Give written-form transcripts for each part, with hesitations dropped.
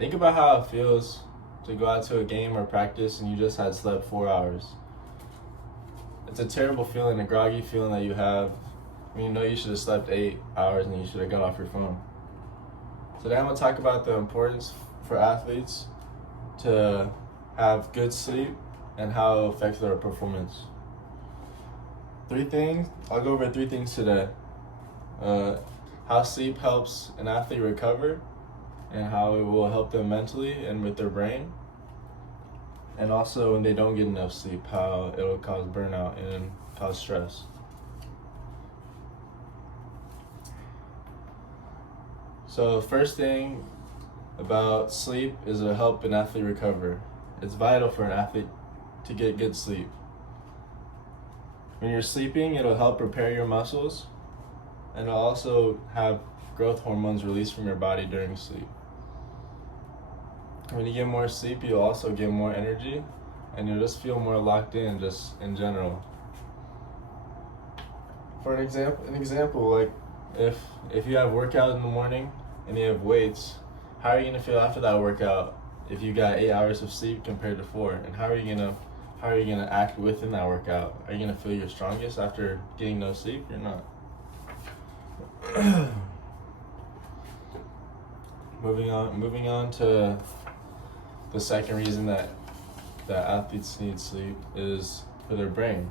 Think about how it feels to go out to a game or practice and you just had slept 4 hours. It's a terrible feeling, a groggy feeling that you have when you know you should have slept 8 hours and you should have got off your phone. Today I'm going to talk about the importance for athletes to have good sleep and how it affects their performance. I'll go over 3 things today. How sleep helps an athlete recover and how it will help them mentally and with their brain. And also when they don't get enough sleep, how it will cause burnout and cause stress. So the first thing about sleep is to help an athlete recover. It's vital for an athlete to get good sleep. When you're sleeping, it'll help repair your muscles, and it'll also have growth hormones released from your body during sleep. When you get more sleep, you'll also get more energy, and you'll just feel more locked in just in general. For an example, like if you have workout in the morning and you have weights, how are you gonna feel after that workout if you got 8 hours of sleep compared to 4? And how are you gonna act within that workout? Are you gonna feel your strongest after getting no sleep? You're not. Moving on to the second reason that athletes need sleep is for their brain.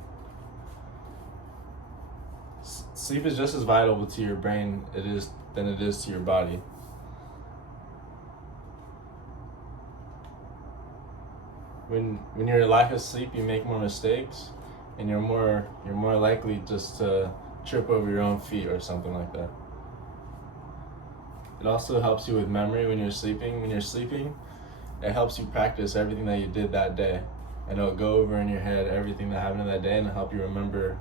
Sleep is just as vital to your brain than it is to your body. When you're in lack of sleep, you make more mistakes, and you're more likely just to trip over your own feet or something like that. It also helps you with memory when you're sleeping. When you're sleeping, it helps you practice everything that you did that day, and it'll go over in your head everything that happened in that day, and it'll help you remember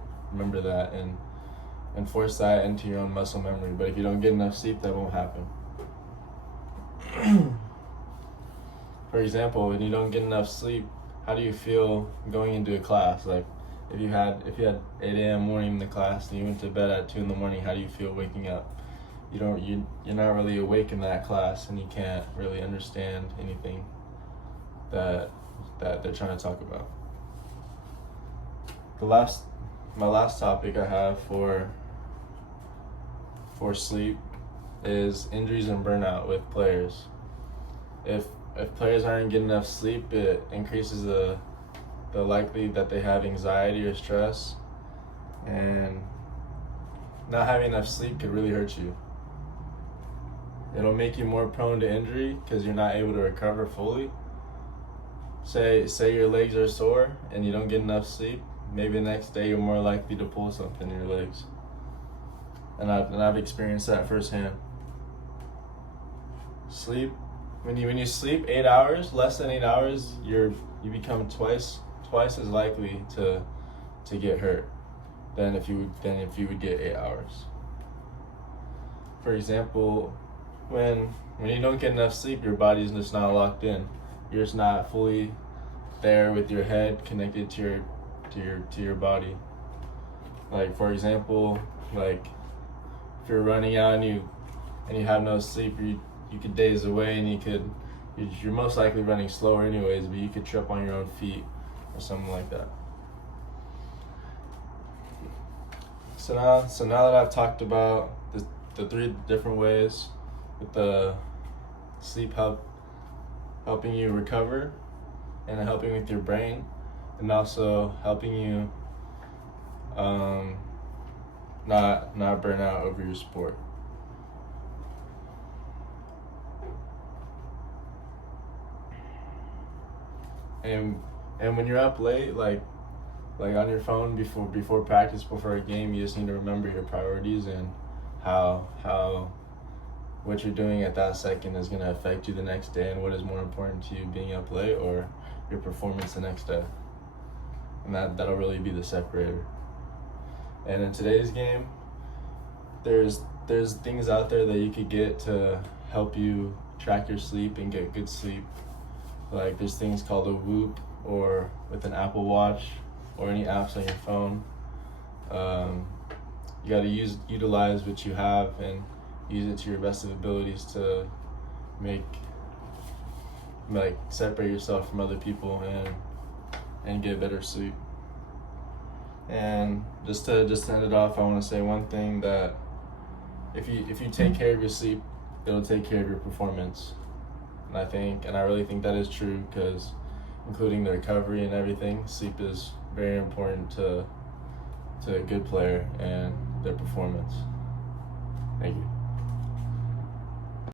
that and force that into your own muscle memory. But if you don't get enough sleep, that won't happen. For example, when you don't get enough sleep, how do you feel going into a class? Like if you had 8 a.m. morning in the class and you went to bed at 2 in the morning, how do you feel waking up? You're not really awake in that class, and you can't really understand anything that they're trying to talk about. My last topic I have for sleep is injuries and burnout with players. If players aren't getting enough sleep, it increases the likelihood that they have anxiety or stress, and not having enough sleep could really hurt you. It'll make you more prone to injury because you're not able to recover fully. Say your legs are sore and you don't get enough sleep, maybe the next day you're more likely to pull something in your legs. And I've experienced that firsthand. Sleep. When you sleep 8 hours, less than 8 hours, you become twice as likely to get hurt than if you would get 8 hours. For example, when you don't get enough sleep, your body's just not locked in. You're just not fully there with your head connected to your body. Like for example, like if you're running out and you have no sleep, you could daze away, and you're most likely running slower anyways, but you could trip on your own feet or something like that. So now that I've talked about the 3 different ways with the sleep helping you recover and helping with your brain, and also helping you not burn out over your sport. And when you're up late, like on your phone before practice, before a game, you just need to remember your priorities and how what you're doing at that second is going to affect you the next day, and what is more important to you, being up late or your performance the next day. And that'll really be the separator. And in today's game, there's things out there that you could get to help you track your sleep and get good sleep. Like there's things called a Whoop, or with an Apple Watch, or any apps on your phone. You got to utilize what you have and use it to your best of abilities to make like separate yourself from other people and get better sleep. And just to end it off, I want to say one thing, that if you take care of your sleep, it'll take care of your performance. And I really think that is true, because including the recovery and everything, sleep is very important to a good player and their performance. Thank you.